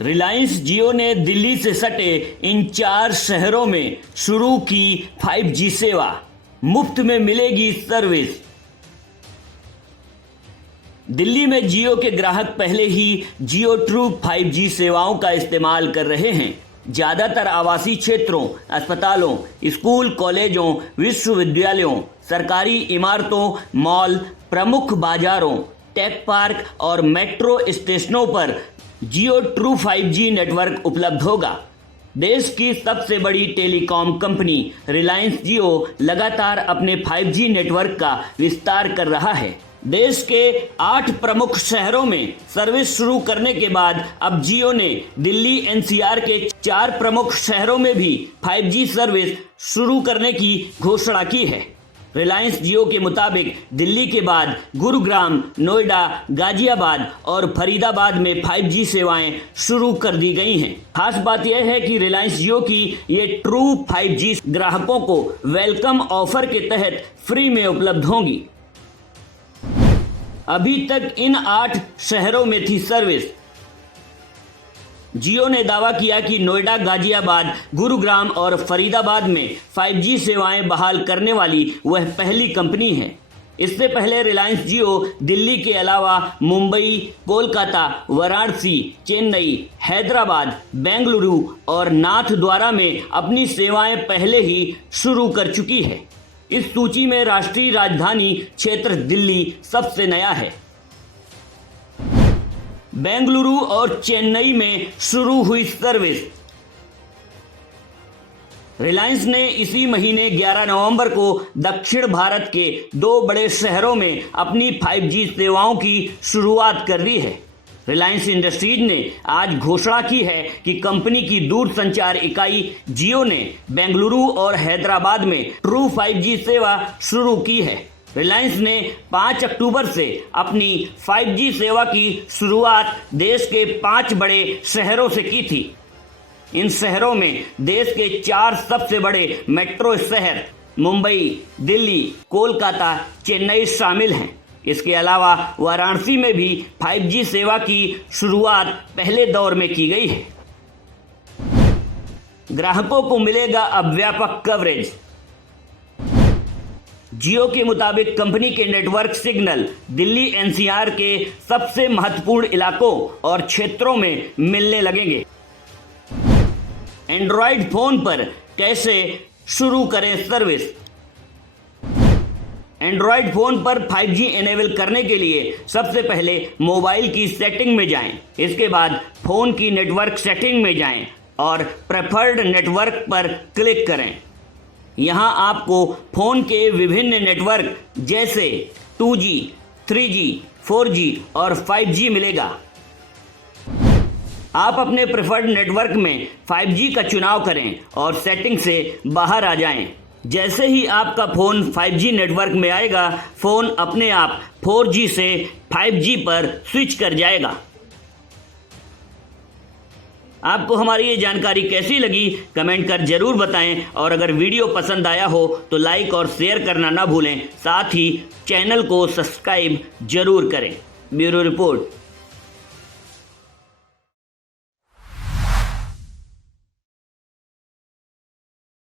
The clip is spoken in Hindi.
रिलायंस जियो ने दिल्ली से सटे इन 4 शहरों में शुरू की 5G सेवा। मुफ्त में मिलेगी सर्विस। दिल्ली में जियो के ग्राहक पहले ही जियो ट्रू 5G सेवाओं का इस्तेमाल कर रहे हैं। ज़्यादातर आवासीय क्षेत्रों, अस्पतालों, स्कूल, कॉलेजों, विश्वविद्यालयों, सरकारी इमारतों, मॉल, प्रमुख बाजारों, टेक पार्क और मेट्रो स्टेशनों पर जियो ट्रू 5G नेटवर्क उपलब्ध होगा। देश की सबसे बड़ी टेलीकॉम कंपनी रिलायंस जियो लगातार अपने 5G नेटवर्क का विस्तार कर रहा है। देश के 8 प्रमुख शहरों में सर्विस शुरू करने के बाद अब जियो ने दिल्ली एनसीआर के 4 प्रमुख शहरों में भी 5G सर्विस शुरू करने की घोषणा की है। रिलायंस जियो के मुताबिक दिल्ली के बाद गुरुग्राम, नोएडा, गाजियाबाद और फरीदाबाद में 5G सेवाएं शुरू कर दी गई हैं। खास बात यह है कि रिलायंस जियो की ये ट्रू 5G ग्राहकों को वेलकम ऑफर के तहत फ्री में उपलब्ध होंगी। अभी तक इन 8 शहरों में थी सर्विस। जियो ने दावा किया कि नोएडा, गाजियाबाद, गुरुग्राम और फरीदाबाद में 5G सेवाएं बहाल करने वाली वह पहली कंपनी है। इससे पहले रिलायंस जियो दिल्ली के अलावा मुंबई, कोलकाता, वाराणसी, चेन्नई, हैदराबाद, बेंगलुरु और नाथद्वारा में अपनी सेवाएं पहले ही शुरू कर चुकी है। इस सूची में राष्ट्रीय राजधानी क्षेत्र दिल्ली सबसे नया है। बेंगलुरु और चेन्नई में शुरू हुई सर्विस। रिलायंस ने इसी महीने 11 नवंबर को दक्षिण भारत के 2 बड़े शहरों में अपनी 5G सेवाओं की शुरुआत कर दी है। रिलायंस इंडस्ट्रीज ने आज घोषणा की है कि कंपनी की दूरसंचार इकाई जियो ने बेंगलुरु और हैदराबाद में ट्रू 5G सेवा शुरू की है। रिलायंस ने 5 अक्टूबर से अपनी 5G सेवा की शुरुआत देश के 5 बड़े शहरों से की थी। इन शहरों में देश के 4 सबसे बड़े मेट्रो शहर मुंबई, दिल्ली, कोलकाता, चेन्नई शामिल हैं। इसके अलावा वाराणसी में भी 5G सेवा की शुरुआत पहले दौर में की गई है। ग्राहकों को मिलेगा अब व्यापक कवरेज। जियो के मुताबिक कंपनी के नेटवर्क सिग्नल दिल्ली एनसीआर के सबसे महत्वपूर्ण इलाकों और क्षेत्रों में मिलने लगेंगे। एंड्रॉयड फोन पर कैसे शुरू करें सर्विस। एंड्रॉयड फोन पर 5G इनेबल करने के लिए सबसे पहले मोबाइल की सेटिंग में जाएं। इसके बाद फोन की नेटवर्क सेटिंग में जाएं और प्रेफर्ड नेटवर्क पर क्लिक करें। यहाँ आपको फ़ोन के विभिन्न नेटवर्क जैसे 2G, 3G, 4G और 5G मिलेगा। आप अपने प्रेफर्ड नेटवर्क में 5G का चुनाव करें और सेटिंग से बाहर आ जाएं। जैसे ही आपका फ़ोन 5G नेटवर्क में आएगा, फ़ोन अपने आप 4G से 5G पर स्विच कर जाएगा। आपको हमारी ये जानकारी कैसी लगी कमेंट कर जरूर बताएं और अगर वीडियो पसंद आया हो तो लाइक और शेयर करना ना भूलें। साथ ही चैनल को सब्सक्राइब जरूर करें। Bureau report.